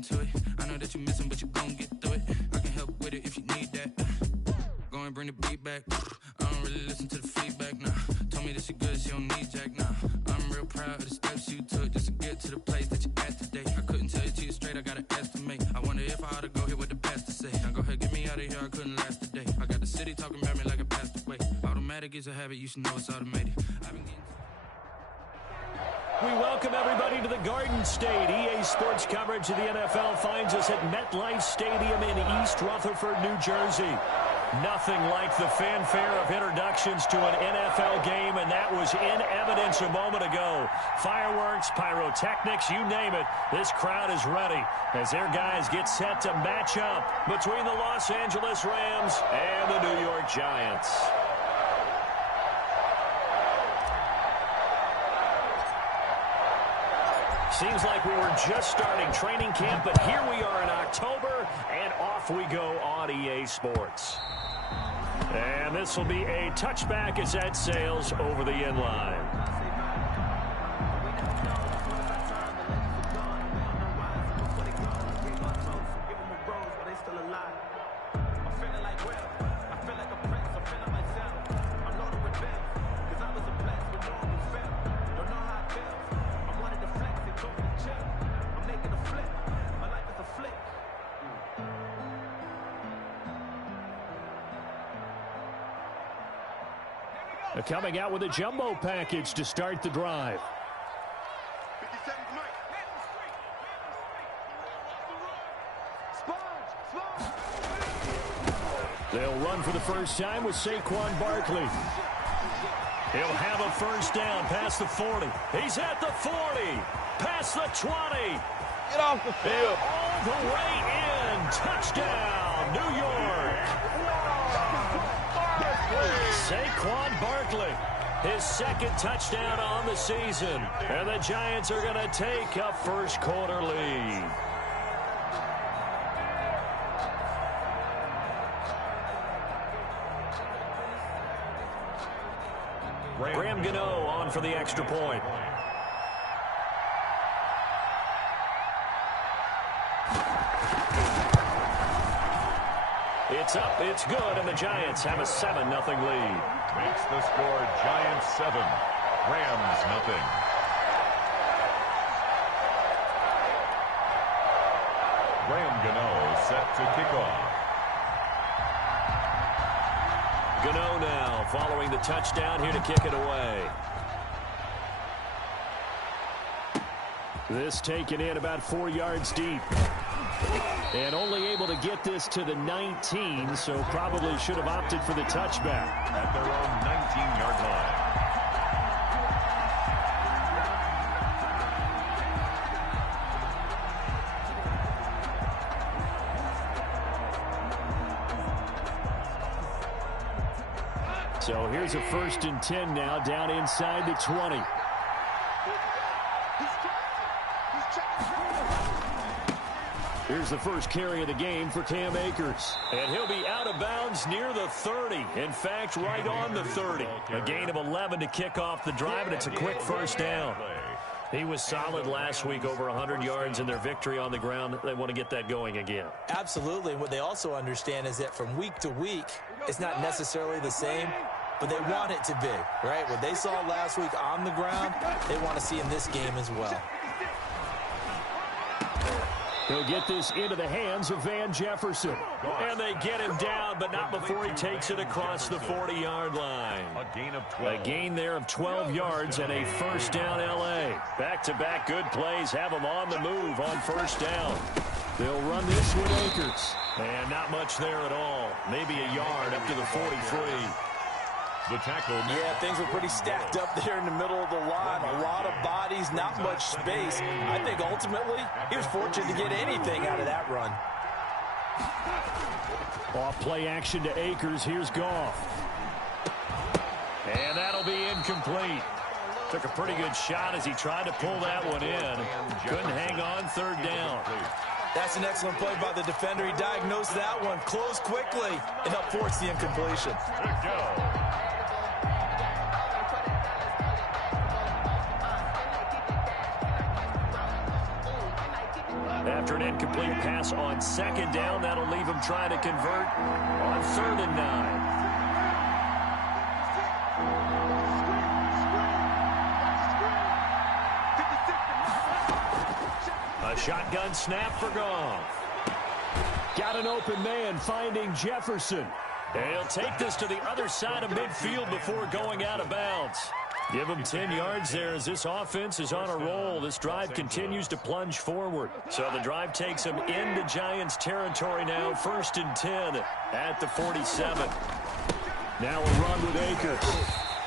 into it. I know that you're missing, but you gon' get through it. I can help with it if you need that. Go and bring the beat back. I don't really listen to the feedback, nah. Told me that she good, she don't need Jack, nah. I'm real proud of the steps you took just to get to the place that you're at today. I couldn't tell you to you straight, I gotta estimate. I wonder if I ought to go here with the pastor say. Now go ahead, get me out of here, I couldn't last a day. I got the city talking about me like I passed away. Automatic is a habit, you should know it's automated. I've been getting... We welcome everybody to the Garden State. EA Sports coverage of the NFL finds us at MetLife Stadium in East Rutherford, New Jersey. Nothing like the fanfare of introductions to an NFL game, and that was in evidence a moment ago. Fireworks, pyrotechnics, you name it. This crowd is ready as their guys get set to match up between the Los Angeles Rams and the New York Giants. Seems like we were just starting training camp, but here we are in October, and off we go on EA Sports. And this will be a touchback as that sails over the end line. Coming out with a jumbo package to start the drive. They'll run for the first time with Saquon Barkley. He'll have a first down past the 40. He's at the 40. Past the 20. Get off the field. All the way in. Touchdown, New York. Saquon Barkley, his second touchdown on the season. And the Giants are going to take a first quarter lead. Graham Gano on for the extra point. It's up, it's good, and the Giants have a 7-0 lead. Makes the score Giants 7, Rams 0. Graham Gano set to kick off. Gano now following the touchdown here to kick it away. This taken in about 4 yards deep. And only able to get this to the 19, so probably should have opted for the touchback. At their own 19-yard line. So here's a 1st and 10 now, down inside the 20. Here's the first carry of the game for Cam Akers. And he'll be out of bounds near the 30. In fact, right on the 30. A gain of 11 to kick off the drive, and it's a quick first down. He was solid last week, over 100 yards in their victory on the ground. They want to get that going again. Absolutely. What they also understand is that from week to week, it's not necessarily the same, but they want it to be, right? What they saw last week on the ground, they want to see in this game as well. He'll get this into the hands of Van Jefferson. And they get him down, but not before he takes it across the 40-yard line. A gain of 12. A gain there of 12 yards and a first down L.A. Back-to-back good plays have them on the move on first down. They'll run this with Akers. And not much there at all. Maybe a yard up to the 43. The tackle. Yeah, things were pretty stacked up there in the middle of the line. A lot of bodies, not much space. I think ultimately he was fortunate to get anything out of that run. Off play action to Akers. Here's Goff. And that'll be incomplete. Took a pretty good shot as he tried to pull that one in. Couldn't hang on, third down. That's an excellent play by the defender. He diagnosed that one, closed quickly, and helped force the incompletion. Good go. After an incomplete pass on second down, that'll leave him trying to convert on 3rd and 9. A shotgun snap for Goff. Got an open man finding Jefferson. And he'll take this to the other side of midfield before going out of bounds. Give him 10 yards there as this offense is on a roll. This drive continues to plunge forward. So the drive takes him into Giants territory now. 1st and 10 at the 47. Now a run with Akers.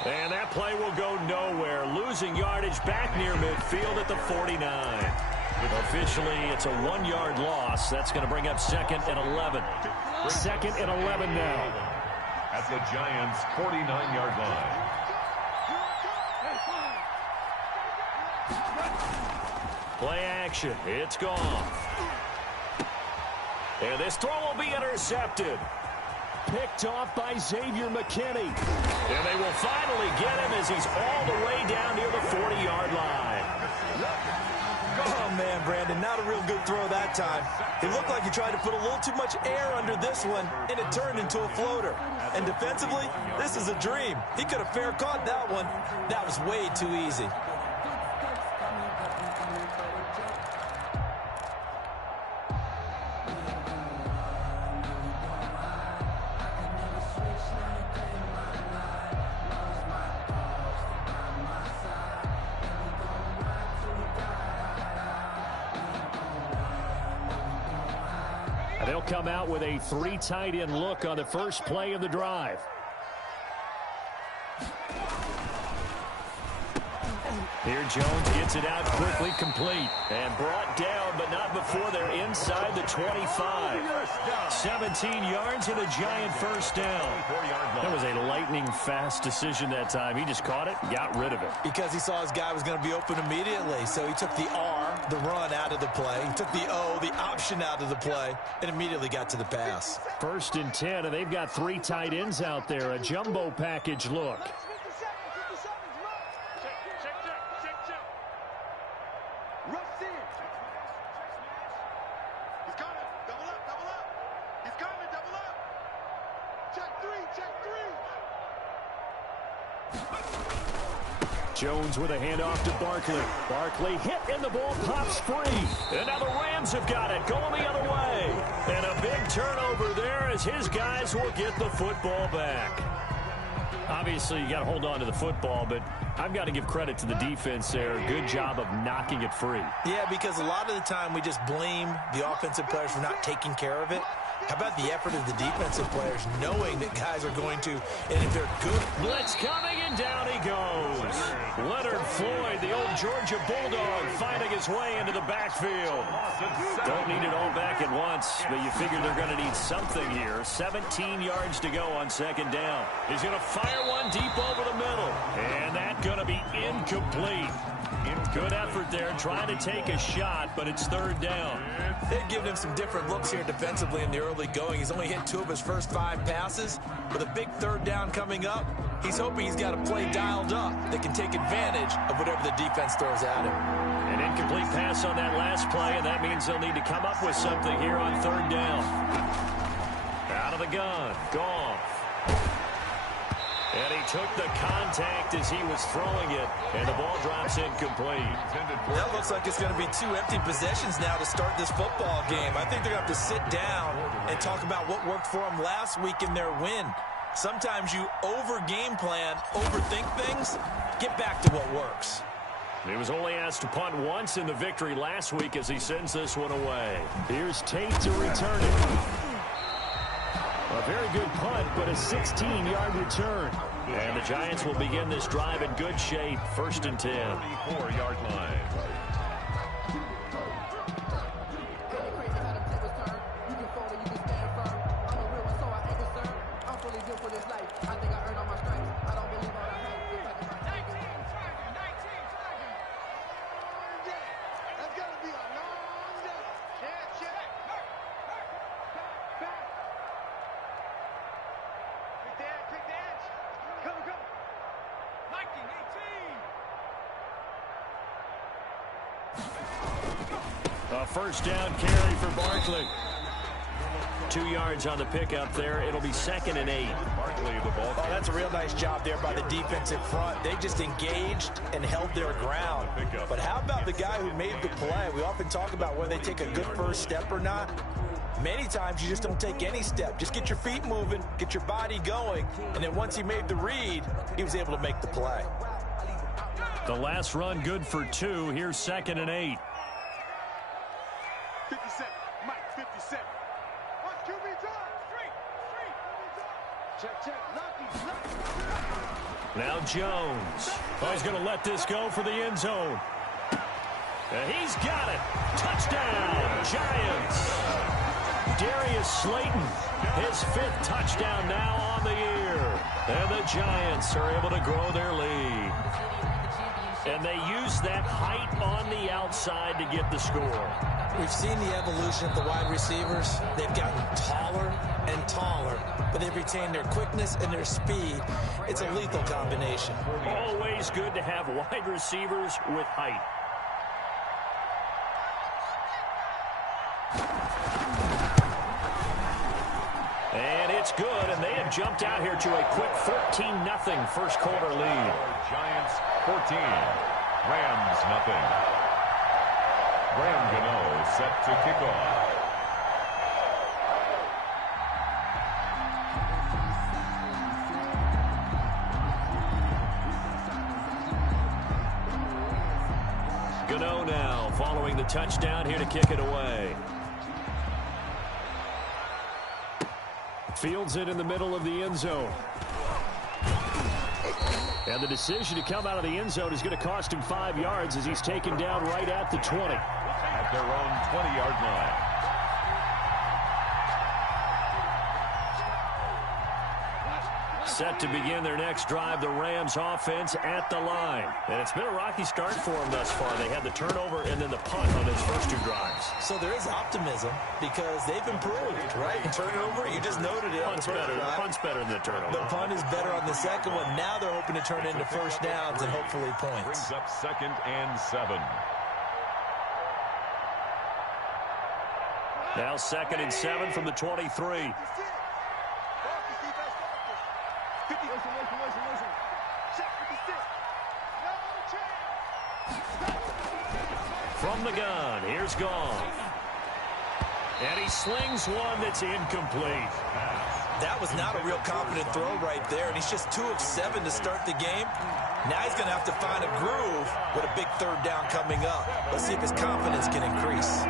And that play will go nowhere. Losing yardage back near midfield at the 49. Officially, it's a 1-yard loss. That's going to bring up 2nd and 11. 2nd and 11 now. At the Giants' 49-yard line. Play action. It's gone. And this throw will be intercepted. Picked off by Xavier McKinney. And they will finally get him as he's all the way down near the 40-yard line. Oh, man, Brandon, not a real good throw that time. It looked like he tried to put a little too much air under this one, and it turned into a floater. And defensively, this is a dream. He could have fair caught that one. That was way too easy. They'll come out with a 3 tight end look on the first play of the drive. Here Jones gets it out quickly, complete, and brought down, but not before they're inside the 25. 17 yards and a Giant first down. That was a lightning-fast decision that time. He just caught it and got rid of it. Because he saw his guy was going to be open immediately, so he took the R, the run, out of the play. He took the O, the option, out of the play, and immediately got to the pass. 1st and 10, and they've got 3 tight ends out there. A jumbo package look. Jones with a handoff to Barkley. Barkley hit and the ball pops free. And now the Rams have got it going the other way. And a big turnover there as his guys will get the football back. Obviously, you got to hold on to the football, but I've got to give credit to the defense there. Good job of knocking it free. Yeah, because a lot of the time we just blame the offensive players for not taking care of it. How about the effort of the defensive players knowing that guys are going to, and if they're good. Blitz coming, and down he goes. Leonard Floyd, the old Georgia Bulldog, finding his way into the backfield. Don't need it all back at once, but you figure they're going to need something here. 17 yards to go on 2nd down. He's going to fire one deep over the middle, and that's going to be incomplete. Good effort there, trying to take a shot, but it's 3rd down. They've given him some different looks here defensively in the early going. He's only hit 2 of his first 5 passes. With a big 3rd down coming up, he's hoping he's got a play dialed up that can take advantage of whatever the defense throws at him. An incomplete pass on that last play, and that means they'll need to come up with something here on 3rd down. Out of the gun, Goff. And he took the contact as he was throwing it, and the ball drops incomplete. That looks like it's going to be 2 empty possessions now to start this football game. I think they're going to have to sit down and talk about what worked for them last week in their win. Sometimes you over-game plan, overthink things, get back to what works. He was only asked to punt once in the victory last week as he sends this one away. Here's Tate to return it. A very good punt, but a 16-yard return. And the Giants will begin this drive in good shape. 1st and 10. 34-yard line. A first down carry for Barkley. 2 yards on the pickup there. It'll be 2nd and 8. Barkley, the ball. Oh, that's a real nice job there by the defensive front. They just engaged and held their ground. But how about the guy who made the play? We often talk about whether they take a good first step or not. Many times you just don't take any step. Just get your feet moving, get your body going, and then once he made the read, he was able to make the play. The last run good for 2. Here's 2nd and 8. 57, Mike, 57. One, QB drive. Check. Now Jones. Oh, he's going to let this go for the end zone. He's got it. Touchdown, Giants. Darius Slayton, his 5th touchdown now on the year. And the Giants are able to grow their lead. And they use that height on the outside to get the score. We've seen the evolution of the wide receivers. They've gotten taller and taller, but they've retained their quickness and their speed. It's a lethal combination. Always good to have wide receivers with height. And it's good, and they have jumped out here to a quick 14-0 first quarter lead. Giants 14, Rams nothing. Graham Gano set to kick off. Gano now following the touchdown here to kick it away. Fields it in the middle of the end zone. And the decision to come out of the end zone is going to cost him 5 yards as he's taken down right at the 20. At their own 20-yard line. Set to begin their next drive, the Rams offense at the line. And it's been a rocky start for them thus far. They had the turnover and then the punt on his first 2 drives. So there is optimism because they've improved, right? Turnover, you just noted it. Punt's better than the turnover. The punt is better on the second one. Now they're hoping to turn into first downs and hopefully points. Brings up 2nd and 7. Now 2nd and 7 from the 23. From the gun, here's Goff. And he slings one that's incomplete. That was not a real confident throw right there, and he's just 2 of 7 to start the game. Now he's going to have to find a groove with a big 3rd down coming up. Let's see if his confidence can increase.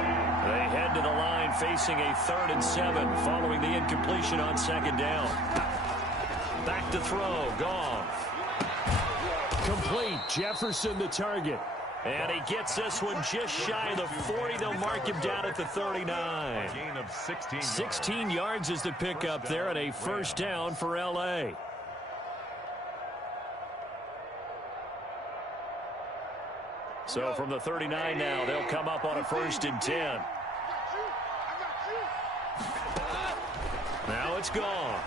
They head to the line facing a 3rd and 7 following the incompletion on 2nd down. Back to throw, Goff. Complete, Jefferson the target. And he gets this one just shy of the 40. They'll mark him down at the 39. Gain of 16 yards. 16 yards is the pickup there and a first down for L.A. So from the 39 now, they'll come up on a 1st and 10. Now it's gone.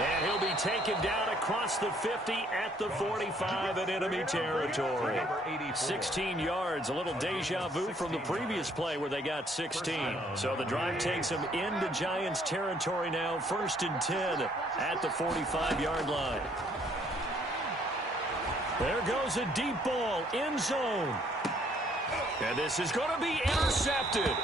And he'll be taken down across the 50 at the 45 in enemy territory. 16 yards, a little deja vu from the previous play where they got 16. So the drive takes them into Giants territory now, 1st and 10 at the 45-yard line. There goes a deep ball, end zone. And this is going to be intercepted.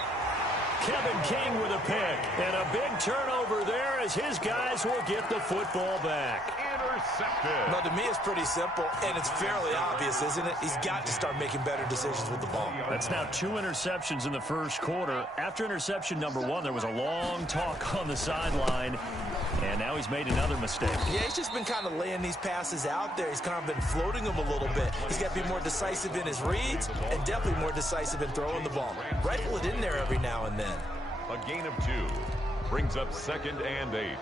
Kevin King with a pick, and a big turnover there as his guys will get the football back. Intercepted. But to me, it's pretty simple, and it's fairly obvious, isn't it? He's got to start making better decisions with the ball. That's now 2 interceptions in the first quarter. After interception number 1, there was a long talk on the sideline, and now he's made another mistake. Yeah, he's just been kind of laying these passes out there. He's kind of been floating them a little bit. He's got to be more decisive in his reads and definitely more decisive in throwing the ball. Rifle it in there every now and then. A gain of 2 brings up 2nd and 8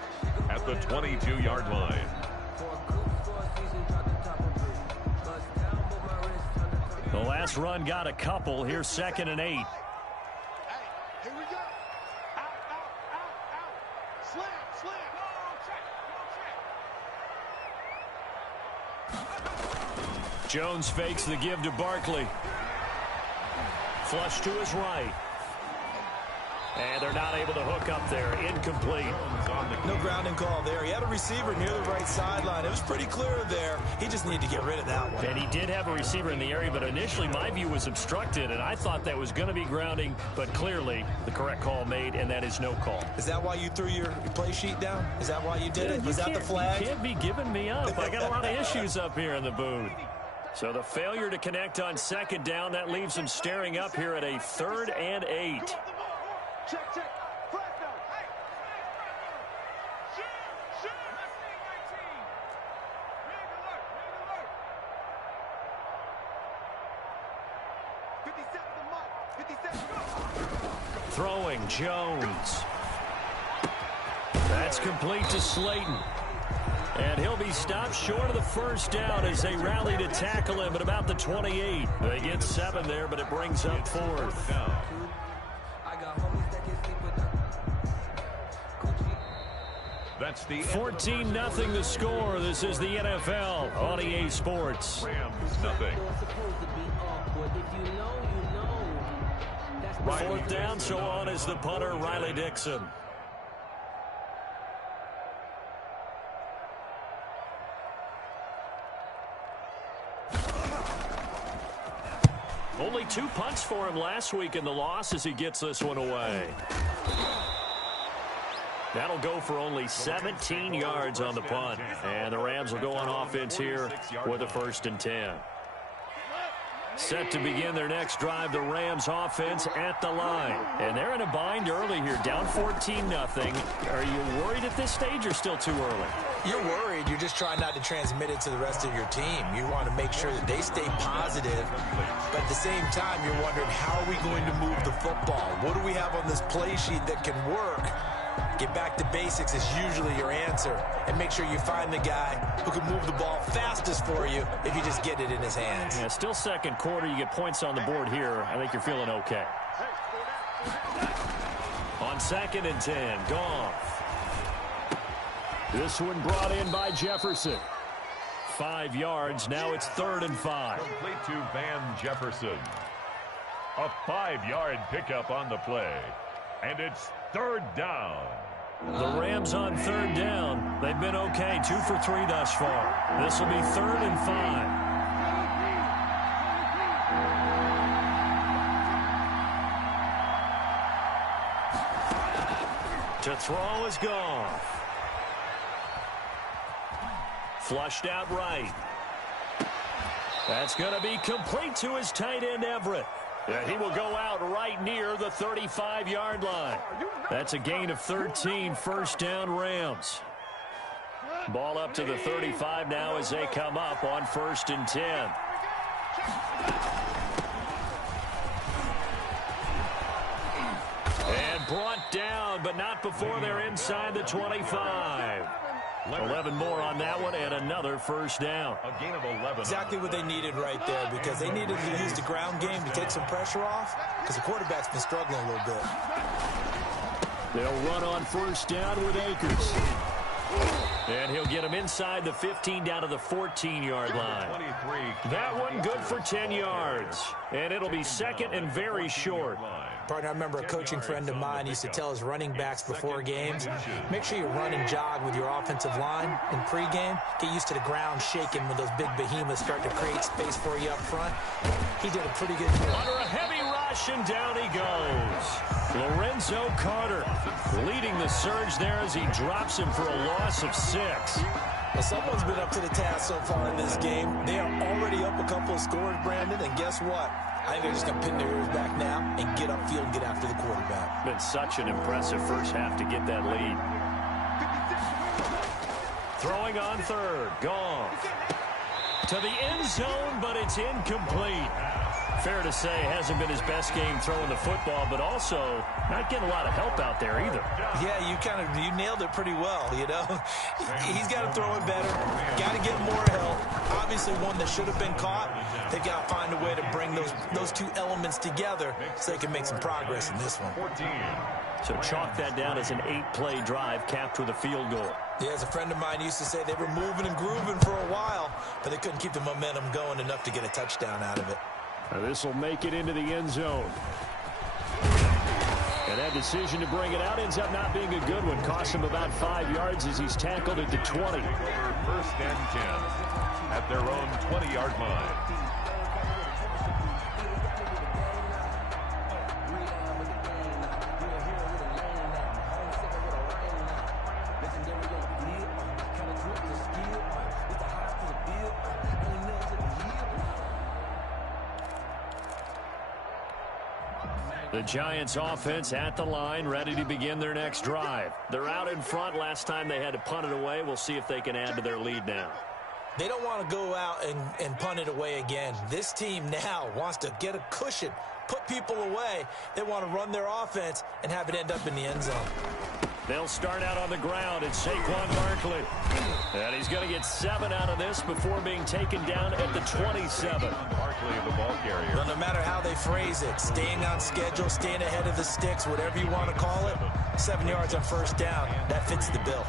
at the 22-yard line. The last run got a couple. Here's 2nd and 8. Hey, here we go. Out. Slam. Jones fakes the give to Barkley. Flush to his right. And they're not able to hook up there. Incomplete. No grounding call there. He had a receiver near the right sideline. It was pretty clear there. He just needed to get rid of that one. And he did have a receiver in the area, but initially my view was obstructed, and I thought that was going to be grounding, but clearly the correct call made, and that is no call. Is that why you threw your play sheet down? Is that why you did it? Was that the flag? You can't be giving me up. I got a lot of issues up here in the booth. So the failure to connect on second down, that leaves him staring up here at a 3rd and 8. Check, check. Flag down. Hey. Shoot. 57 to Mike. 57. Throwing, Jones. That's complete to Slayton. And he'll be stopped short of the first down as they rally to tackle him at about the 28. They get 7 there, but it brings up 4th. That's the 14-0 the score. This is the NFL on EA Sports. Rams nothing. 4th down, so on is the punter, Riley Dixon. Only 2 punts for him last week in the loss as he gets this one away. That'll go for only 17 yards on the punt. And the Rams will go on offense here with a 1st and 10. Set to begin their next drive, the Rams offense at the line. And they're in a bind early here, down 14-0. Are you worried at this stage or still too early? You're worried. You're just trying not to transmit it to the rest of your team. You want to make sure that they stay positive. But at the same time, you're wondering, how are we going to move the football? What do we have on this play sheet that can work? Get back to basics is usually your answer. And make sure you find the guy who can move the ball fastest for you if you just get it in his hands. Yeah, still second quarter. You get points on the board here. I think you're feeling okay. On 2nd and 10, Goff. This one brought in by Jefferson. 5 yards. Now it's 3rd and 5. Complete to Van Jefferson. A 5-yard pickup on the play. And it's 3rd down. The Rams on 3rd down. They've been okay. 2 for 3 thus far. This will be 3rd and 5. To throw is Goff. Flushed out right. That's going to be complete to his tight end, Everett. And he will go out right near the 35-yard line. That's a gain of 13, 1st down Rams. Ball up to the 35 now as they come up on 1st and 10. And brought down, but not before they're inside the 25. 11 more on that one, and another 1st down. A gain of 11. Exactly what they needed right there, because they needed to use the ground game to take some pressure off, because the quarterback's been struggling a little bit. They'll run on 1st down with Akers. And he'll get him inside the 15 down to the 14-yard line. That one good for 10 yards. And it'll be 2nd and very short. Partner, I remember a coaching friend of mine used to tell his running backs before games, make sure you run and jog with your offensive line in pregame. Get used to the ground shaking when those big behemoths start to create space for you up front. He did a pretty good job. Under a heavy rush, and down he goes. Lorenzo Carter leading the surge there as he drops him for a loss of 6. Well, someone's been up to the task so far in this game. They are already up a couple of scores, Brandon, and guess what? I think they're just going to pin their ears back now and get upfield and get after the quarterback. Been such an impressive first half to get that lead. Throwing on 3rd. Goff. To the end zone, but it's incomplete. Fair to say, hasn't been his best game throwing the football, but also not getting a lot of help out there either. Yeah, you nailed it pretty well, you know. He's got to throw it better. Got to get more help. Obviously, one that should have been caught. They've got to find a way to bring those two elements together so they can make some progress in this one. So chalk that down as an 8-play drive capped with a field goal. Yeah, as a friend of mine used to say, they were moving and grooving for a while, but they couldn't keep the momentum going enough to get a touchdown out of it. This will make it into the end zone. And that decision to bring it out ends up not being a good one. Cost him about 5 yards as he's tackled at the 20. First and 10 at their own 20-yard line. The Giants offense at the line, ready to begin their next drive. They're out in front. Last time they had to punt it away. We'll see if they can add to their lead now. They don't want to go out and punt it away again. This team now wants to get a cushion, put people away. They want to run their offense and have it end up in the end zone. They'll start out on the ground. It's Saquon Barkley. And he's going to get 7 out of this before being taken down at the 27. Barkley, the ball carrier. Well, no matter how they phrase it, staying on schedule, staying ahead of the sticks, whatever you want to call it, 7 yards on first down, that fits the bill.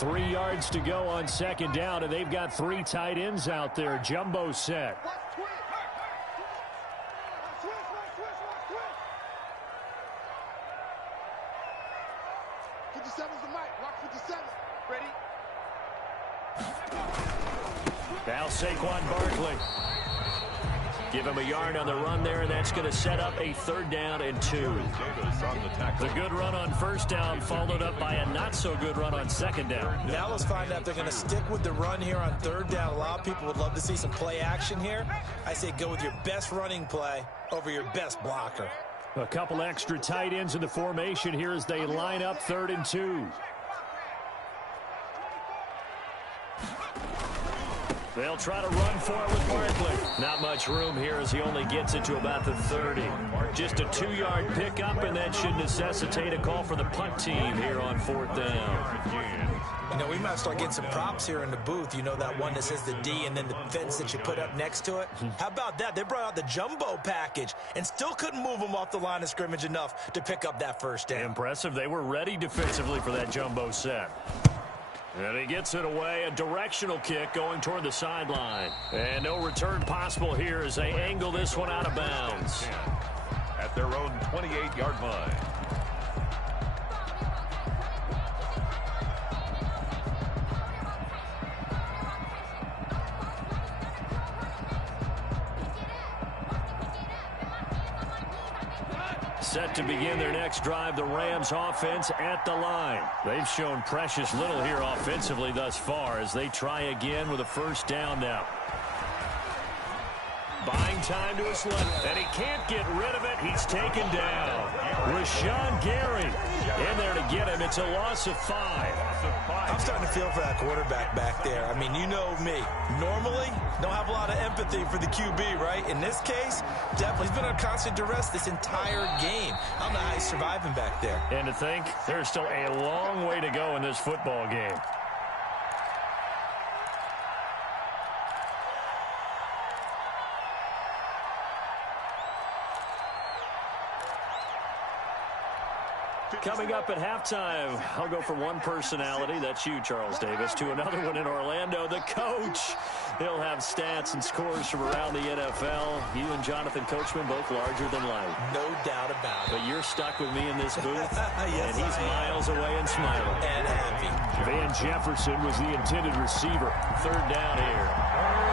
3 yards to go on second down, and they've got 3 tight ends out there. Jumbo set. 57's the mic. Rock 57. Ready? Now Saquon Barkley. Give him a yard on the run there, and that's going to set up a 3rd down and 2. The good run on first down followed up by a not-so-good run on second down. Now let's find out if they're going to stick with the run here on 3rd down. A lot of people would love to see some play action here. I say go with your best running play over your best blocker. A couple extra tight ends in the formation here as they line up 3rd and 2. They'll try to run for it with Barkley. Not much room here as he only gets it to about the 30. Just a 2-yard pickup, and that should necessitate a call for the punt team here on 4th down. You know, we might start getting some props here in the booth. You know, that one that says the D and then the fence that you put up next to it? How about that? They brought out the jumbo package and still couldn't move them off the line of scrimmage enough to pick up that first down. Impressive. They were ready defensively for that jumbo set. And he gets it away, a directional kick going toward the sideline. And no return possible here as they angle this one out of bounds. At their own 28-yard line. Set to begin their next drive, the Rams offense at the line. They've shown precious little here offensively thus far as they try again with a first down now. Buying time to his left, and he can't get rid of it. He's taken down. Rashawn Gary in there to get him. It's a loss of 5. I'm starting to feel for that quarterback back there. I mean, you know me. Normally, don't have a lot of empathy for the QB, right? In this case, definitely. He's been on constant duress this entire game. I don't know how he's surviving back there. And to think, there's still a long way to go in this football game. Coming up at halftime, I'll go from one personality, that's you, Charles Davis, to another one in Orlando, the coach. He'll have stats and scores from around the NFL. You and Jonathan Coachman both larger than life. No doubt about it. But you're stuck with me in this booth, yes, and he's miles away and smiling. And happy. Van Jefferson was the intended receiver. 3rd down here.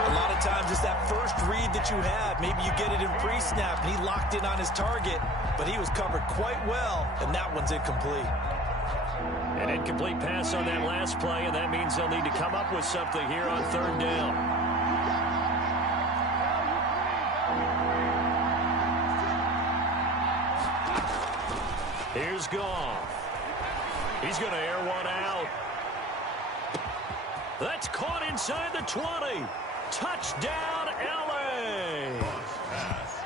A lot of times it's that first read that you have. Maybe you get it in pre-snap, and he locked in on his target, but he was covered quite well, and that one's incomplete. An incomplete pass on that last play, and that means they'll need to come up with something here on 3rd down. Here's Goff. He's going to air one out. That's caught inside the 20. Touchdown, L.A.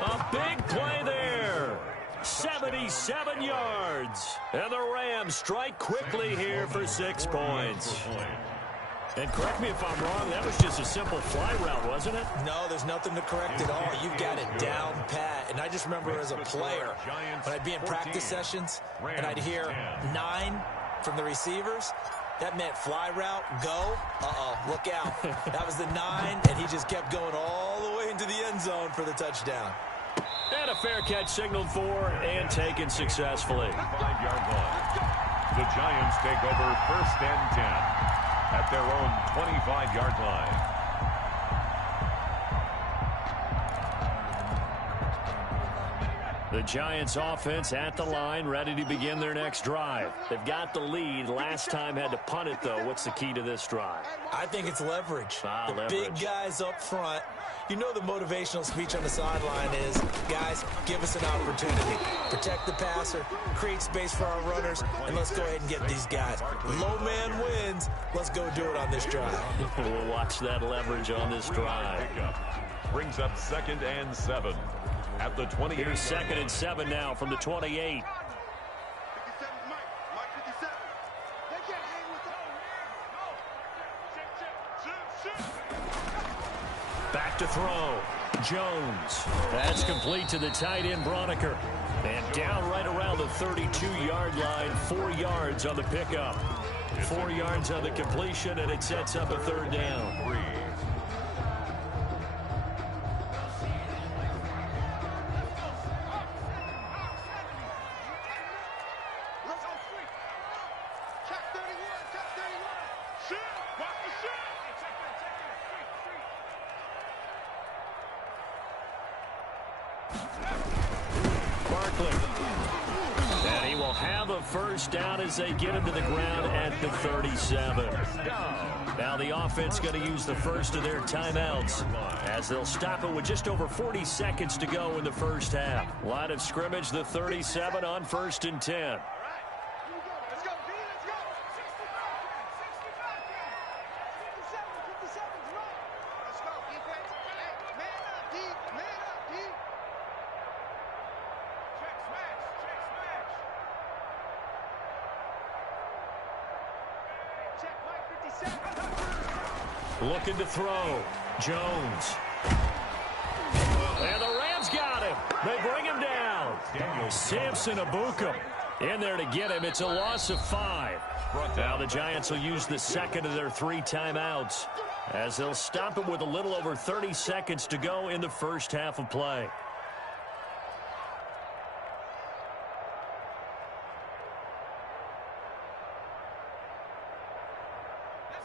A big play there. 77 yards. And the Rams strike quickly here for 6 points. And correct me if I'm wrong, that was just a simple fly route, wasn't it? No, there's nothing to correct at all. You've got it down pat. And I just remember as a player, when I'd be in practice sessions, and I'd hear 9 from the receivers, that meant fly route, go. Uh-oh, look out. That was the 9, and he just kept going all the way into the end zone for the touchdown. And a fair catch signaled for and taken successfully. 5-yard line. The Giants take over 1st and 10 at their own 25-yard line. The Giants offense at the line, ready to begin their next drive. They've got the lead. Last time had to punt it, though. What's the key to this drive? I think it's leverage. Leverage. Big guys up front. You know the motivational speech on the sideline is, guys, give us an opportunity. Protect the passer, create space for our runners, and let's go ahead and get these guys. Low man wins. Let's go do it on this drive. We'll watch that leverage on this drive. Brings up 2nd and 7. At the 28. Here's 2nd and 7 now from the 28. 57 Mike 57. They can't hang with Back to throw. Jones. That's complete to the tight end, Broniker. And down right around the 32-yard line. 4 yards on the pickup. 4 yards on the completion, and it sets up a 3rd down. And he will have a 1st down as they get him to the ground at the 37. Now the offense going to use the first of their timeouts as they'll stop it with just over 40 seconds to go in the 1st half. Line of scrimmage, the 37 on 1st and 10. Looking to throw. Jones. And the Rams got him. They bring him down. Samson Abukum in there to get him. It's a loss of 5. Now the Giants will use the 2nd of their 3 timeouts as they'll stop it with a little over 30 seconds to go in the 1st half of play.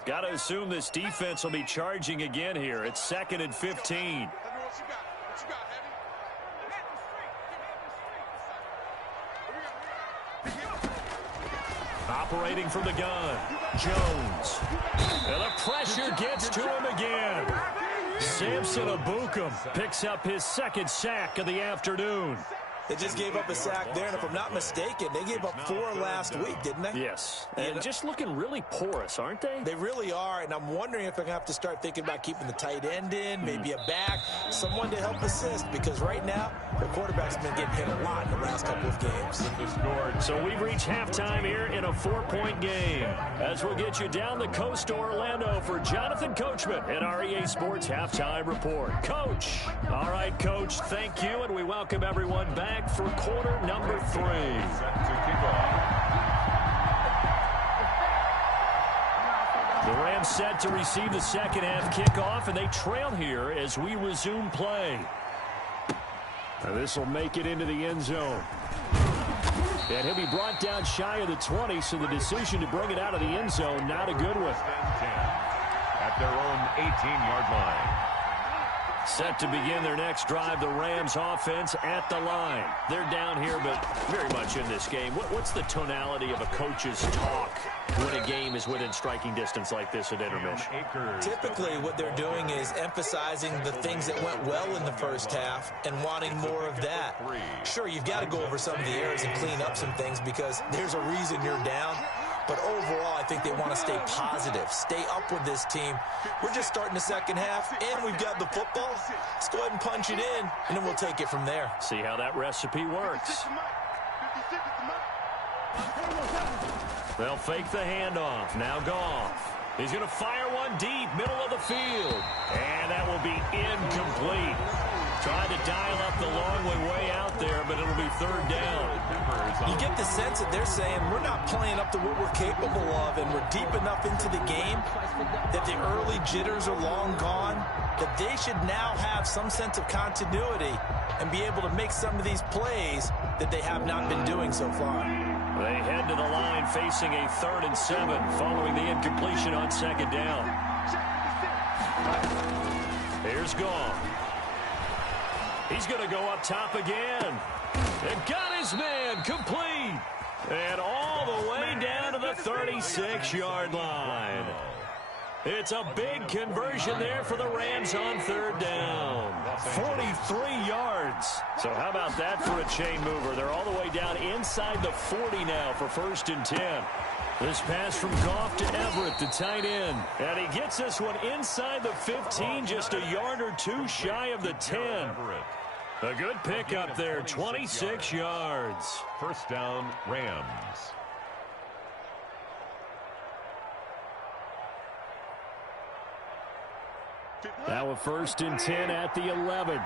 Got to assume this defense will be charging again here. It's 2nd and 15. Operating from the gun, Jones. And the pressure gets to him again. Samson Abukum picks up his 2nd sack of the afternoon. They just gave up a sack there, and if I'm not mistaken, they gave up 4 last week, didn't they? Yes, and just looking really porous, aren't they? They really are, and I'm wondering if they're going to have to start thinking about keeping the tight end in, maybe a back, someone to help assist, because right now, their quarterback's been getting hit a lot in the last couple of games. So we've reached halftime here in a 4-point game, as we'll get you down the coast to Orlando for Jonathan Coachman at our EA Sports Halftime Report. Coach. All right, Coach, thank you, and we welcome everyone back for quarter number 3. The Rams set to receive the 2nd half kickoff, and they trail here as we resume play. Now this will make it into the end zone. And he'll be brought down shy of the 20, so the decision to bring it out of the end zone, not a good one. At their own 18-yard line. Set to begin their next drive, the Rams offense at the line. They're down here, but very much in this game. What's the tonality of a coach's talk when a game is within striking distance like this at intermission? Typically, what they're doing is emphasizing the things that went well in the 1st half and wanting more of that. Sure, you've got to go over some of the errors and clean up some things because there's a reason you're down. But overall, I think they want to stay positive, stay up with this team. We're just starting the 2nd half, and we've got the football. Let's go ahead and punch it in, and then we'll take it from there. See how that recipe works. They'll fake the handoff. Now Goff. He's going to fire one deep, middle of the field. And that will be incomplete. Tried to dial up the long way out there, but it'll be third down. You get the sense that they're saying we're not playing up to what we're capable of, and we're deep enough into the game that the early jitters are long gone, that they should now have some sense of continuity and be able to make some of these plays that they have not been doing so far. They head to the line facing a 3rd and 7 following the incompletion on 2nd down. Here's Goff. He's going to go up top again. And got his man complete. And all the way down to the 36-yard line. It's a big conversion there for the Rams on 3rd down. 43 yards. So how about that for a chain mover? They're all the way down inside the 40 now for 1st and 10. This pass from Goff to Everett, the tight end. And he gets this one inside the 15, just a yard or two shy of the 10. A good pickup there, 26 yards. 1st down, Rams. Now a 1st and 10 at the 11.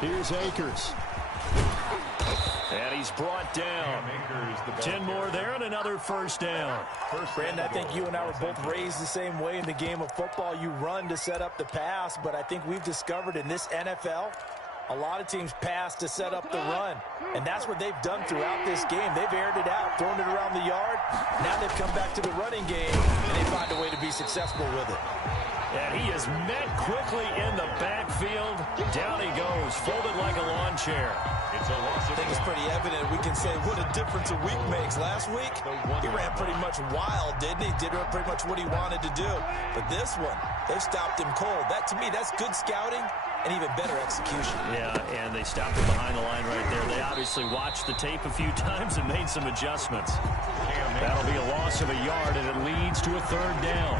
Here's Akers. And he's brought down. 10 more there and another 1st down. Brandon, I think you and I were both raised the same way in the game of football. You run to set up the pass, but I think we've discovered in this NFL, a lot of teams pass to set up the run. And that's what they've done throughout this game. They've aired it out, thrown it around the yard. Now they've come back to the running game, and they find a way to be successful with it. And he is met quickly in the backfield. Down he goes, folded like a lawn chair. I think it's pretty evident. We can say what a difference a week makes. Last week, he ran pretty much wild, didn't he? Did pretty much what he wanted to do. But this one, they stopped him cold. That, to me, that's good scouting and even better execution. Yeah, and they stopped him behind the line right there. They obviously watched the tape a few times and made some adjustments. That'll be a loss of a yard, and it leads to a 3rd down.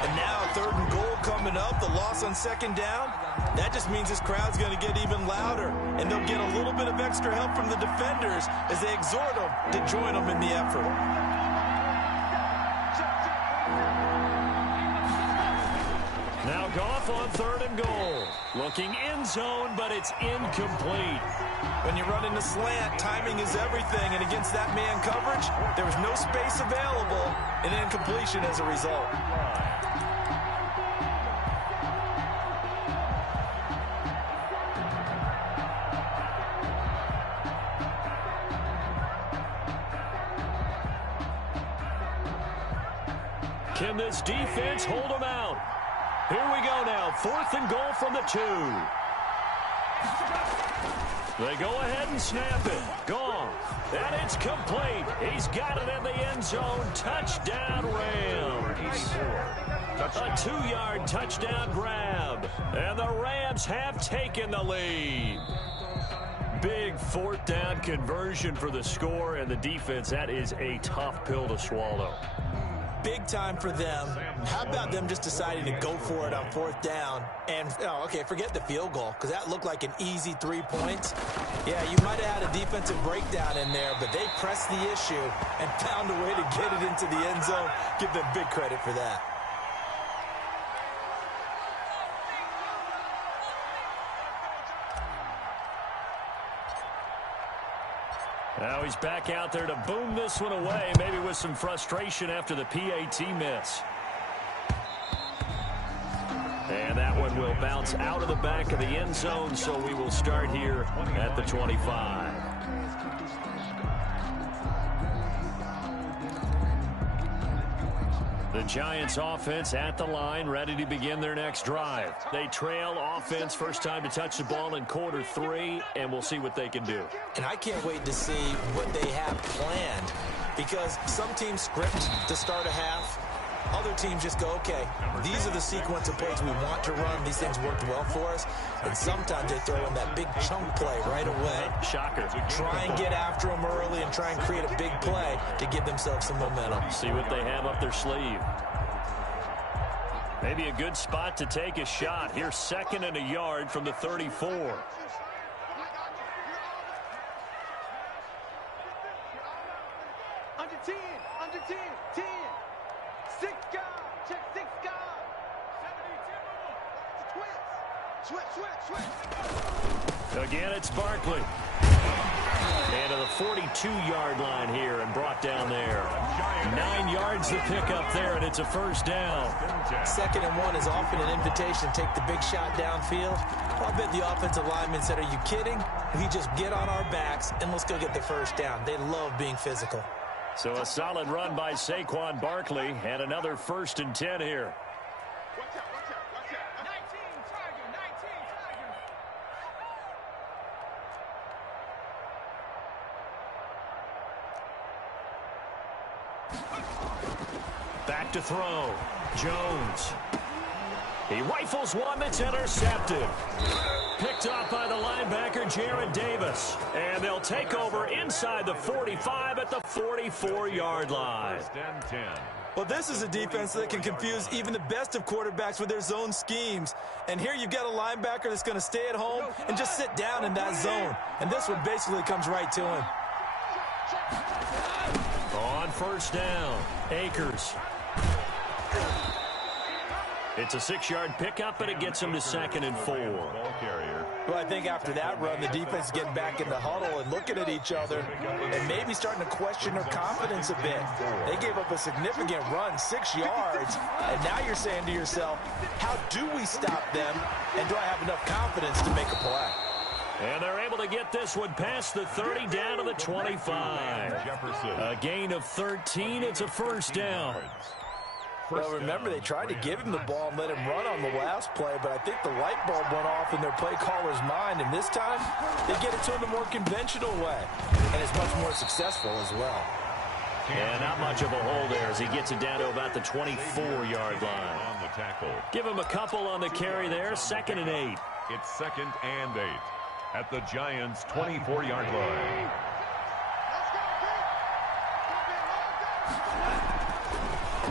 And now 3rd and goal coming up, the loss on 2nd down. That just means this crowd's going to get even louder, and they'll get a little bit of extra help from the defenders as they exhort them to join them in the effort. Now Goff on 3rd and goal. Looking end zone, but it's incomplete. When you run in the slant, timing is everything, and against that man coverage, there was no space available, and incompletion as a result. Can this defense hold them out? Here we go now. 4th and goal from the 2. They go ahead and snap it. Gone. And it's complete. He's got it in the end zone. Touchdown, Rams. A 2-yard touchdown grab. And the Rams have taken the lead. Big 4th down conversion for the score, and the defense, that is a tough pill to swallow. Big time for them. How about them just deciding to go for it on 4th down? And, okay, forget the field goal, because that looked like an easy 3 points. Yeah, you might have had a defensive breakdown in there, but they pressed the issue and found a way to get it into the end zone. Give them big credit for that. Now he's back out there to boom this one away, maybe with some frustration after the PAT miss. And that one will bounce out of the back of the end zone, so we will start here at the 25. The Giants offense at the line, ready to begin their next drive. They trail offense, first time to touch the ball in quarter 3, and we'll see what they can do. And I can't wait to see what they have planned, because some teams script to start a half. Other teams just go, okay, these are the sequence of plays we want to run. These things worked well for us. And sometimes they throw in that big chunk play right away. Shocker. Try and get after them early and try and create a big play to give themselves some momentum. See what they have up their sleeve. Maybe a good spot to take a shot. Here's 2nd and a yard from the 34. Under 10, under 10, 10. 6 guard, check 6 guard. 72. Again, it's Barkley. And to the 42-yard line here and brought down there. 9 yards to pick up there, and it's a first down. 2nd and 1 is often an invitation to take the big shot downfield. Well, I bet the offensive lineman said, are you kidding? We just get on our backs and let's go get the first down. They love being physical. So a solid run by Saquon Barkley and another 1st and 10 here. Back to throw. Jones. He rifles one that's intercepted. Picked off by the linebacker, Jared Davis. And they'll take over inside the 45 at the 44-yard line. 1st and 10. Well, this is a defense that can confuse even the best of quarterbacks with their zone schemes. And here you've got a linebacker that's going to stay at home and just sit down in that zone. And this one basically comes right to him. On 1st down, Akers. It's a 6-yard pickup, and it gets him to 2nd and 4. Ball carrier. Well, I think after that run, the defense is getting back in the huddle and looking at each other and maybe starting to question their confidence a bit. They gave up a significant run, 6 yards, and now you're saying to yourself, how do we stop them, and do I have enough confidence to make a play? And they're able to get this one past the 30 down to the 25. Jefferson. A gain of 13. It's a first down. Well, remember, they tried to give him the ball and let him run on the last play, but I think the light bulb went off in their play caller's mind, and this time they get it to him the more conventional way, and it's much more successful as well. And not much of a hole there as he gets it down to about the 24-yard line. On the tackle. Give him a couple on the carry there, 2nd and 8. It's 2nd and 8 at the Giants' 24-yard line.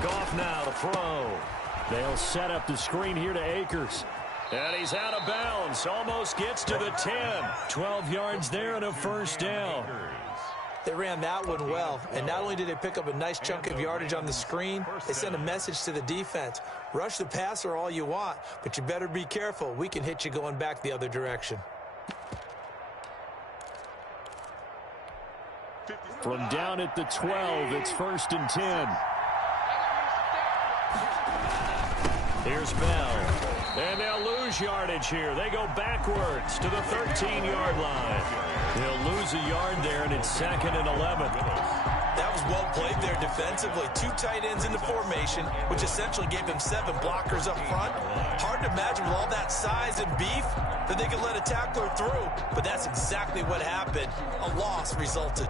Goff now to throw. They'll set up the screen here to Akers. And he's out of bounds. Almost gets to the 10. 12 yards there and a first down. They ran that one well, and not only did they pick up a nice chunk of yardage on the screen, they sent a message to the defense. Rush the passer all you want, but you better be careful. We can hit you going back the other direction. From down at the 12, it's 1st and 10. Here's Bell. And they'll lose yardage here. They go backwards to the 13-yard line. They'll lose a yard there, and it's 2nd and 11. That was well played there defensively. 2 tight ends in the formation, which essentially gave them 7 blockers up front. Hard to imagine with all that size and beef that they could let a tackler through, but that's exactly what happened. A loss resulted.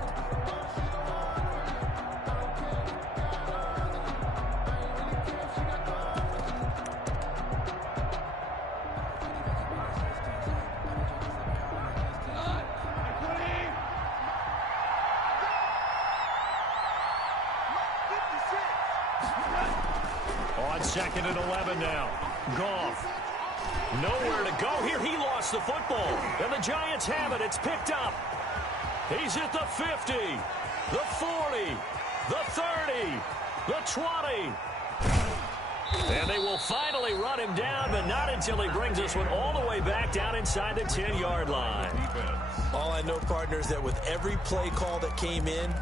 On 2nd and 11 now. Goff. Nowhere to go here. He lost the football. And the Giants have it. It's picked up. He's at the 50, the 40, the 30, the 20. And they will finally run him down, but not until he brings this one all the way back down inside the 10-yard line. All I know, partner, is that with every play call that came in,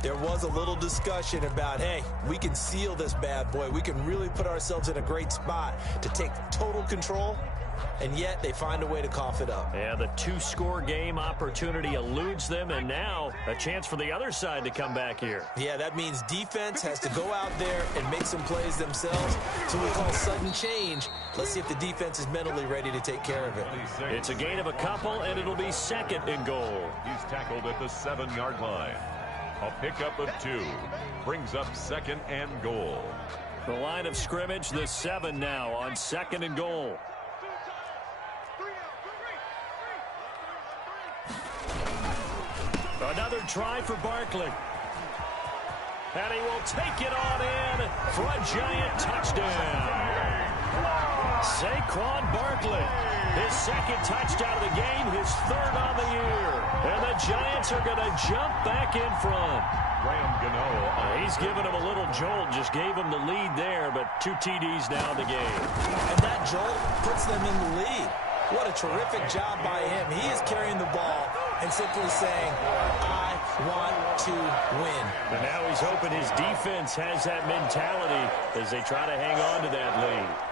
there was a little discussion about, hey, we can seal this bad boy. We can really put ourselves in a great spot to take total control, and yet they find a way to cough it up. Yeah, the 2-score game opportunity eludes them, and now a chance for the other side to come back here. Yeah, that means defense has to go out there and make some plays themselves. So we call sudden change. Let's see if the defense is mentally ready to take care of it. It's a gain of a couple, and it'll be 2nd and goal. He's tackled at the 7-yard line. A pickup of 2 brings up 2nd and goal. The line of scrimmage, the 7 now on 2nd and goal. Another try for Barkley. And he will take it on in for a Giant touchdown. Saquon Barkley, his 2nd touchdown of the game, his 3rd on the year. And the Giants are going to jump back in front. Graham Gano. He's given him a little jolt, just gave him the lead there, but 2 TDs now in the game. And that jolt puts them in the lead. What a terrific job by him. He is carrying the ball and simply saying, I want to win. And now he's hoping his defense has that mentality as they try to hang on to that lead.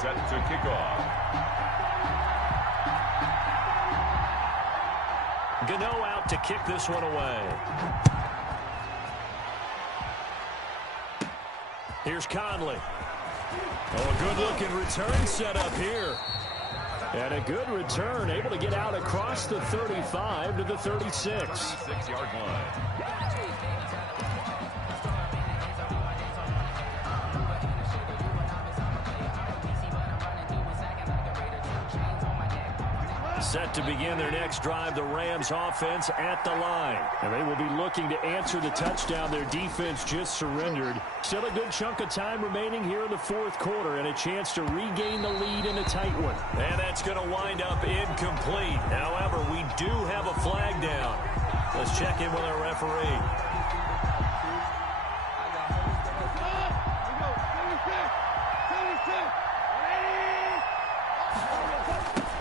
Set to kick off. Gano out to kick this one away. Here's Conley. Oh, a good-looking return set up here. And a good return, able to get out across the 35 to the 36. 36-yard line. Set to begin their next drive, the Rams offense at the line. And they will be looking to answer the touchdown their defense just surrendered. Still a good chunk of time remaining here in the fourth quarter and a chance to regain the lead in a tight one. And that's going to wind up incomplete. However, we do have a flag down. Let's check in with our referee.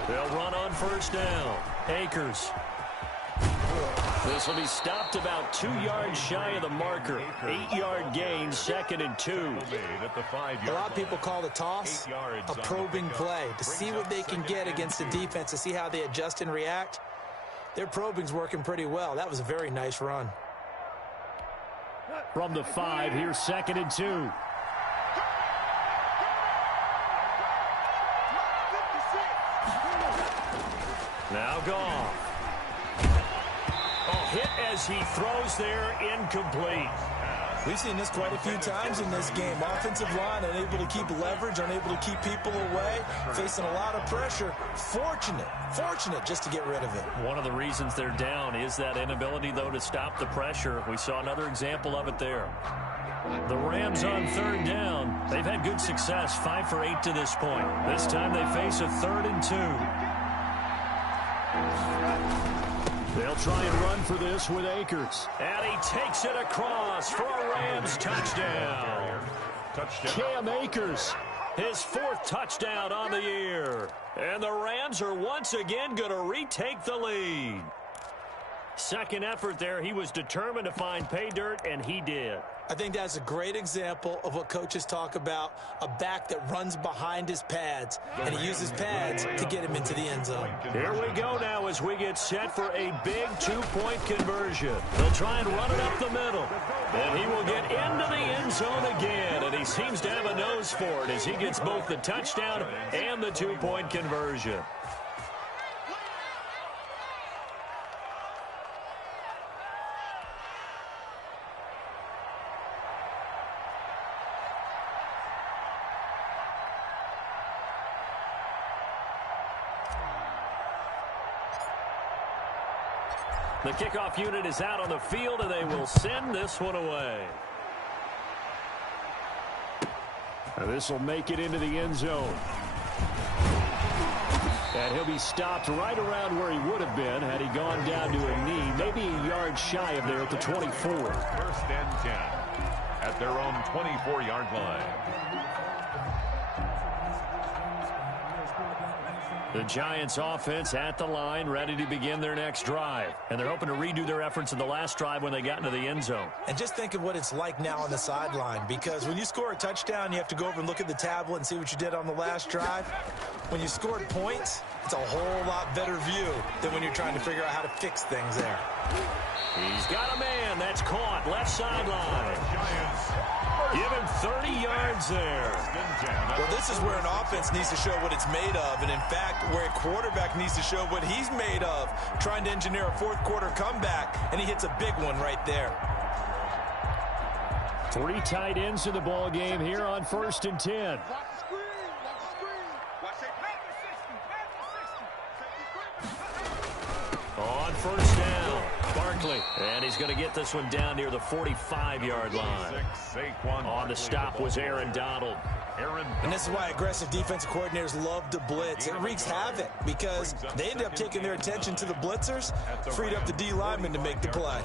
They'll run on first down. Akers. This will be stopped about 2 yards shy of the marker. 8-yard gain, 2nd and 2. A lot of people call the toss a probing play to see what they can get against the defense, to see how they adjust and react. Their probing's working pretty well. That was a very nice run. From the 5, here's 2nd and 2. Now Goff. Oh, hit as he throws there, incomplete. We've seen this quite a few times in this game. Offensive line unable to keep leverage, unable to keep people away, facing a lot of pressure. Fortunate just to get rid of it. One of the reasons they're down is that inability, though, to stop the pressure. We saw another example of it there. The Rams on third down. They've had good success, 5 for 8 to this point. This time they face a 3rd and 2. They'll try and run for this with Akers. And he takes it across for a Rams touchdown. Cam Akers, his 4th touchdown on the year. And the Rams are once again going to retake the lead. Second effort there, he was determined to find pay dirt, and he did. I think that's a great example of what coaches talk about, a back that runs behind his pads, and he uses pads to get him into the end zone. Here we go now as we get set for a big 2-point conversion. They'll try and run it up the middle, and he will get into the end zone again, and he seems to have a nose for it as he gets both the touchdown and the 2-point conversion. The kickoff unit is out on the field, and they will send this one away. Now this will make it into the end zone. And he'll be stopped right around where he would have been had he gone down to a knee, maybe a yard shy of there at the 24. 1st and 10 at their own 24-yard line. The Giants offense at the line, ready to begin their next drive. And they're hoping to redo their efforts in the last drive when they got into the end zone. And just think of what it's like now on the sideline, because when you score a touchdown, you have to go over and look at the tablet and see what you did on the last drive. When you scored points, it's a whole lot better view than when you're trying to figure out how to fix things there. He's got a man. That's caught. Left sideline. Give him 30 yards there. Well, this is where an offense needs to show what it's made of. And, in fact, where a quarterback needs to show what he's made of, trying to engineer a fourth-quarter comeback, and he hits a big one right there. 3 tight ends in the ball game here on 1st and 10. On first down, Barkley. And he's going to get this one down near the 45-yard line. On the stop was Aaron Donald. And this is why aggressive defensive coordinators love to blitz. It wreaks havoc because they end up taking their attention to the blitzers, freed up the D lineman to make the play.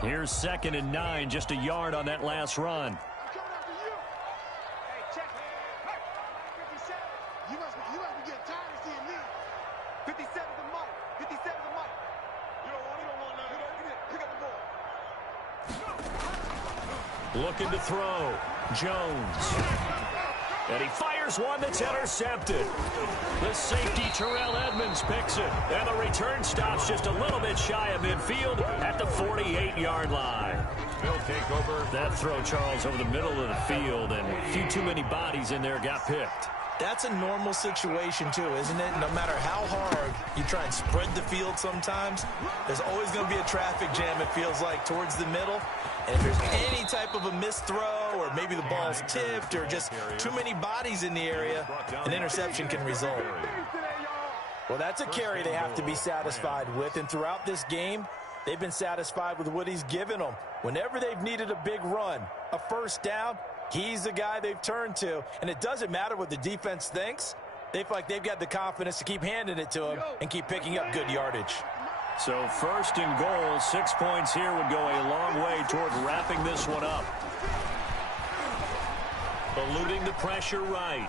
Here's 2nd and 9, just a yard on that last run. Looking to throw. Jones. And he fires one that's intercepted. The safety, Terrell Edmonds, picks it. And the return stops just a little bit shy of midfield at the 48-yard line. They'll take over. That throw, Charles, over the middle of the field, and a few too many bodies in there got picked. That's a normal situation, too, isn't it? No matter how hard you try and spread the field sometimes, there's always going to be a traffic jam, it feels like, towards the middle. And if there's any type of a missed throw or maybe the ball's tipped or just too many bodies in the area, an interception can result. Well, that's a carry they have to be satisfied with. And throughout this game, they've been satisfied with what he's given them. Whenever they've needed a big run, a first down, he's the guy they've turned to. And it doesn't matter what the defense thinks. They feel like they've got the confidence to keep handing it to him and keep picking up good yardage. So 1st and goal, 6 points here would go a long way toward wrapping this one up. Eluding the pressure right.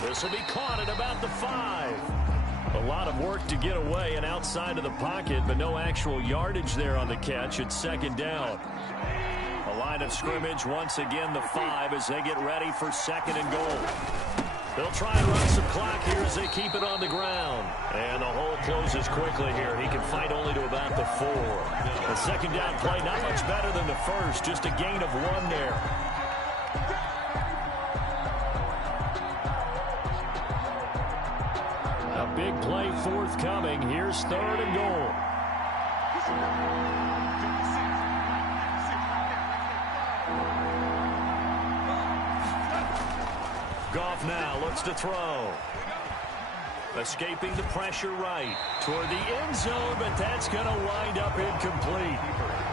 This will be caught at about the 5. A lot of work to get away and outside of the pocket, but no actual yardage there on the catch. It's 2nd down. A line of scrimmage, once again the 5 as they get ready for 2nd and goal. They'll try and run some clock here as they keep it on the ground. And the hole closes quickly here. He can fight only to about the 4. The 2nd down play, not much better than the first. Just a gain of 1 there. A big play forthcoming. Here's 3rd and goal. Goff now looks to throw. Escaping the pressure right toward the end zone, but that's going to wind up incomplete.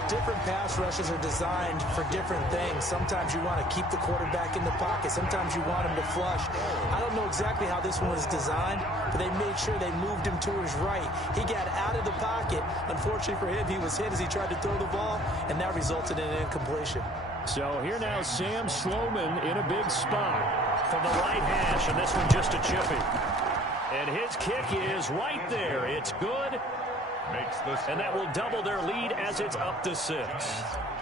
Different pass rushes are designed for different things. Sometimes you want to keep the quarterback in the pocket. Sometimes you want him to flush. I don't know exactly how this one was designed, but they made sure they moved him to his right. He got out of the pocket. Unfortunately for him, he was hit as he tried to throw the ball, and that resulted in an incompletion. So here now Sam Sloman in a big spot from the right hash, and this one just a chippy. And his kick is right there. It's good. And that will double their lead as it's up to 6.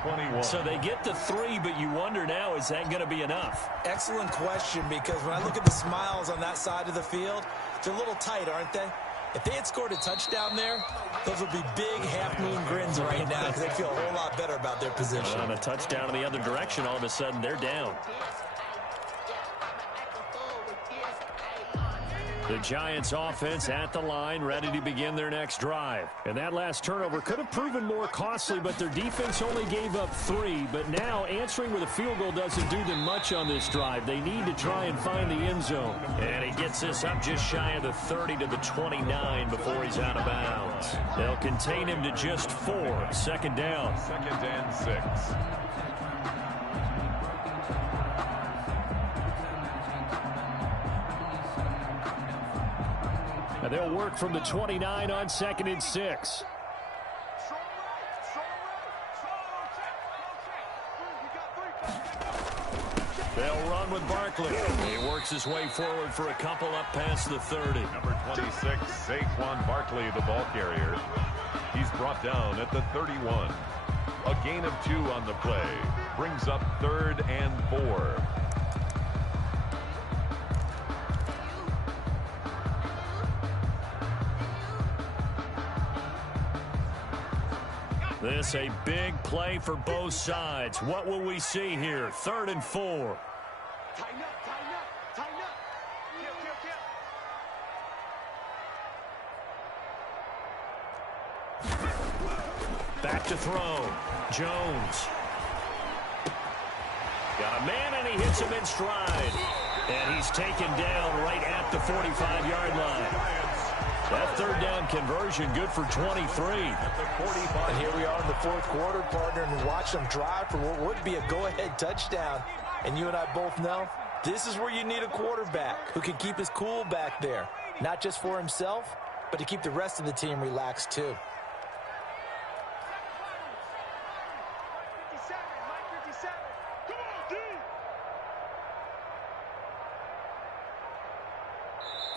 21. So they get the 3, but you wonder now, is that going to be enough? Excellent question, because when I look at the smiles on that side of the field, they're a little tight, aren't they? If they had scored a touchdown there, those would be big half-moon grins right now because they feel a whole lot better about their position. On a touchdown in the other direction, all of a sudden they're down. The Giants offense at the line, ready to begin their next drive. And that last turnover could have proven more costly, but their defense only gave up 3. But now answering with a field goal doesn't do them much on this drive. They need to try and find the end zone. And he gets this up just shy of the 30 to the 29 before he's out of bounds. They'll contain him to just 4. 2nd down. 2nd and 6. And they'll work from the 29 on 2nd and 6. They'll run with Barkley. He works his way forward for a couple up past the 30. Number 26, Saquon Barkley, the ball carrier. He's brought down at the 31. A gain of 2 on the play. Brings up 3rd and 4. This a big play for both sides. What will we see here? 3rd and 4. Tighten up, tighten up, tighten up. Kill. Back to throw. Jones. Got a man, and he hits him in stride. And he's taken down right at the 45-yard line. That third down conversion good for 23. And here we are in the fourth quarter, partner, and watch them drive for what would be a go-ahead touchdown. And you and I both know this is where you need a quarterback who can keep his cool back there, not just for himself, but to keep the rest of the team relaxed too.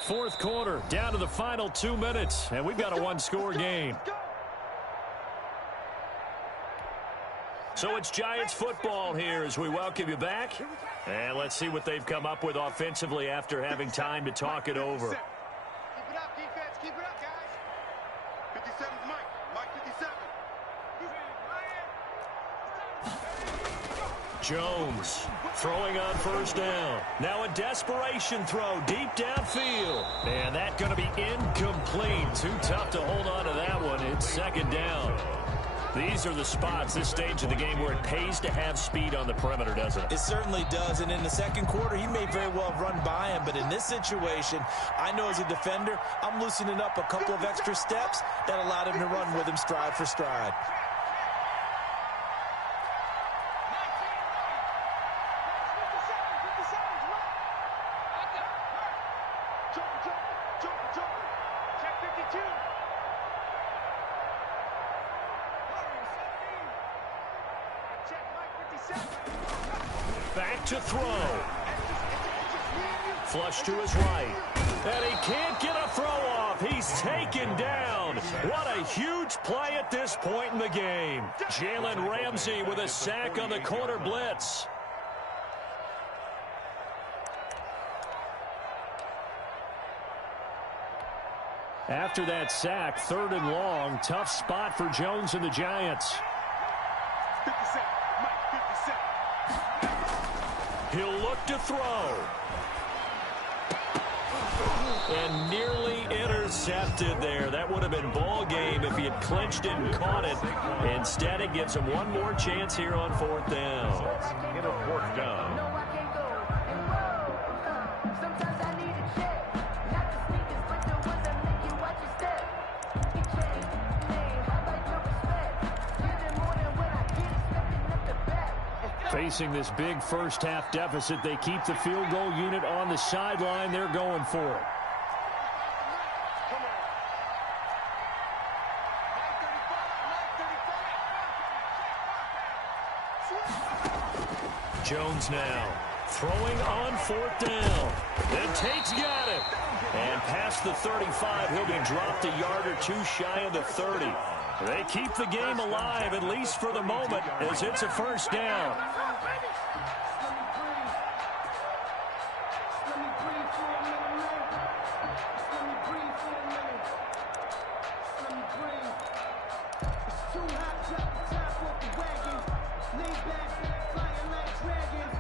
Fourth quarter, down to the final 2 minutes, and we've got a one-score game. So it's Giants football here as we welcome you back. And let's see what they've come up with offensively after having time to talk it over. Keep it up, defense. Keep it up, guys. 57's Mike. Mike 57. Jones throwing on first down. Now a desperation throw deep downfield. And that's going to be incomplete. Too tough to hold on to that one. It's second down. These are the spots, this stage of the game, where it pays to have speed on the perimeter, doesn't it? It certainly does, and in the second quarter, he may very well have run by him, but in this situation, I know as a defender, I'm loosening up a couple of extra steps that allowed him to run with him stride for stride. Back to throw. Flush to his right. And he can't get a throw off. He's taken down. What a huge play at this point in the game. Jalen Ramsey with a sack on the corner blitz. After that sack, third and long, tough spot for Jones and the Giants. 57. Mike 57. He'll look to throw. And nearly intercepted there. That would have been ball game if he had clinched it and caught it. Instead, it gives him one more chance here on fourth down. In a fourth down. Facing this big first-half deficit, they keep the field goal unit on the sideline. They're going for it. Jones now throwing on fourth down. And Tate's got it. And past the 35, he'll be dropped a yard or two shy of the 30. They keep the game alive, at least for the moment, as it's a first down.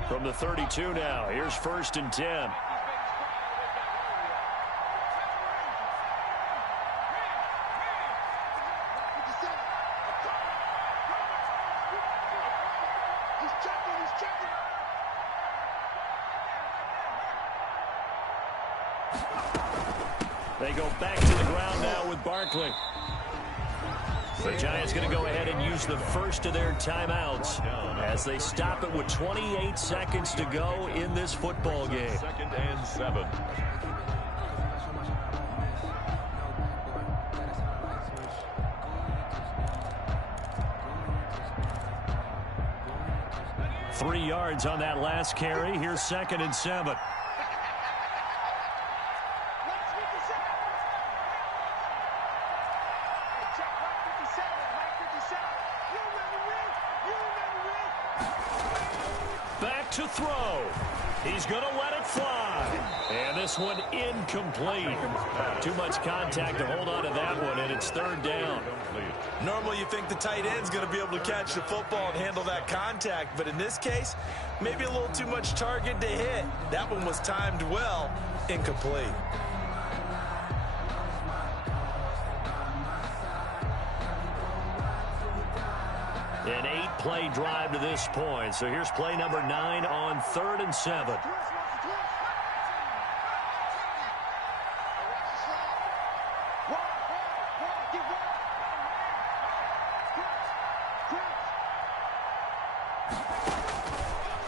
From the 32 now, here's first and 10. They go back to the ground now with Barkley. The Giants going to go ahead and use the first of their timeouts as they stop it with 28 seconds to go in this football game. 2nd and 7. Three yards on that last carry. Here's 2nd and 7. Back to throw. He's going to let it fly. And this one incomplete. Too much contact to hold on to that one, and it's third down. Normally you think the tight end's going to be able to catch the football and handle that contact, but in this case, maybe a little too much target to hit. That one was timed well, incomplete. An 8-play drive to this point. So here's play number 9 on 3rd and 7.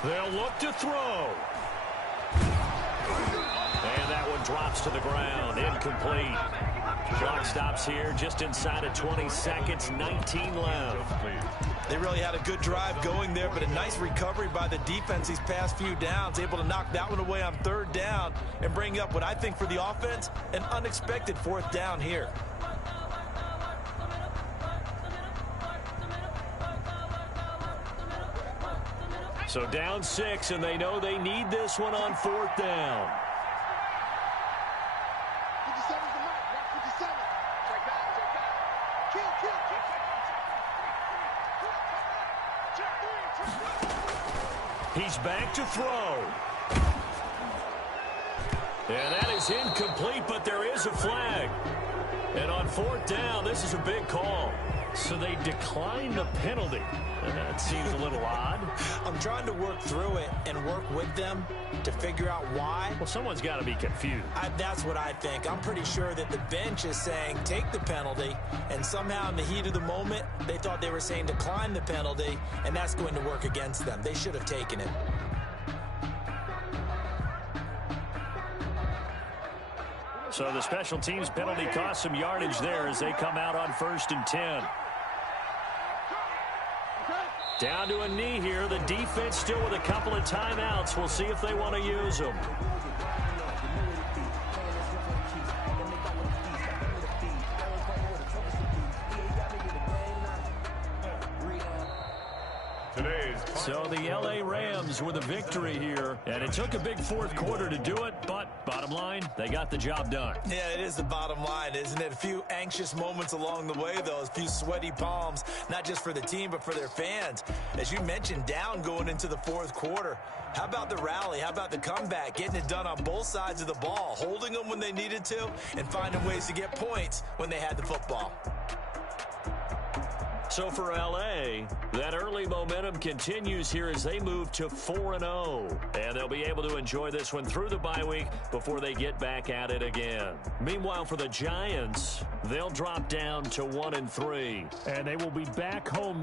They'll look to throw. And that one drops to the ground. Incomplete. Clock stops here just inside of 20 seconds. 19 left. They really had a good drive going there, but a nice recovery by the defense these past few downs. Able to knock that one away on third down and bring up what I think for the offense, an unexpected fourth down here. So down 6, and they know they need this one on fourth down. 57's the mark. Watch 57. Check back. Kill. He's back to throw. And that is incomplete, but there is a flag. And on fourth down, this is a big call. So they decline the penalty. That seems a little odd. I'm trying to work through it and work with them to figure out why. Well, someone's got to be confused. That's what I think. I'm pretty sure that the bench is saying take the penalty, and somehow in the heat of the moment, they thought they were saying decline the penalty, and that's going to work against them. They should have taken it. So the special teams penalty cost some yardage there as they come out on 1st and 10. Down to a knee here. The defense still with a couple of timeouts. We'll see if they want to use them. So the L.A. Rams with a victory here, and it took a big fourth quarter to do it, but bottom line, they got the job done. Yeah, it is the bottom line, isn't it? A few anxious moments along the way, though, a few sweaty palms, not just for the team, but for their fans. As you mentioned, down going into the fourth quarter. How about the rally? How about the comeback? Getting it done on both sides of the ball, holding them when they needed to, and finding ways to get points when they had the football. So for L.A., that early momentum continues here as they move to 4-0. And they'll be able to enjoy this one through the bye week before they get back at it again. Meanwhile, for the Giants, they'll drop down to 1-3. And they will be back home.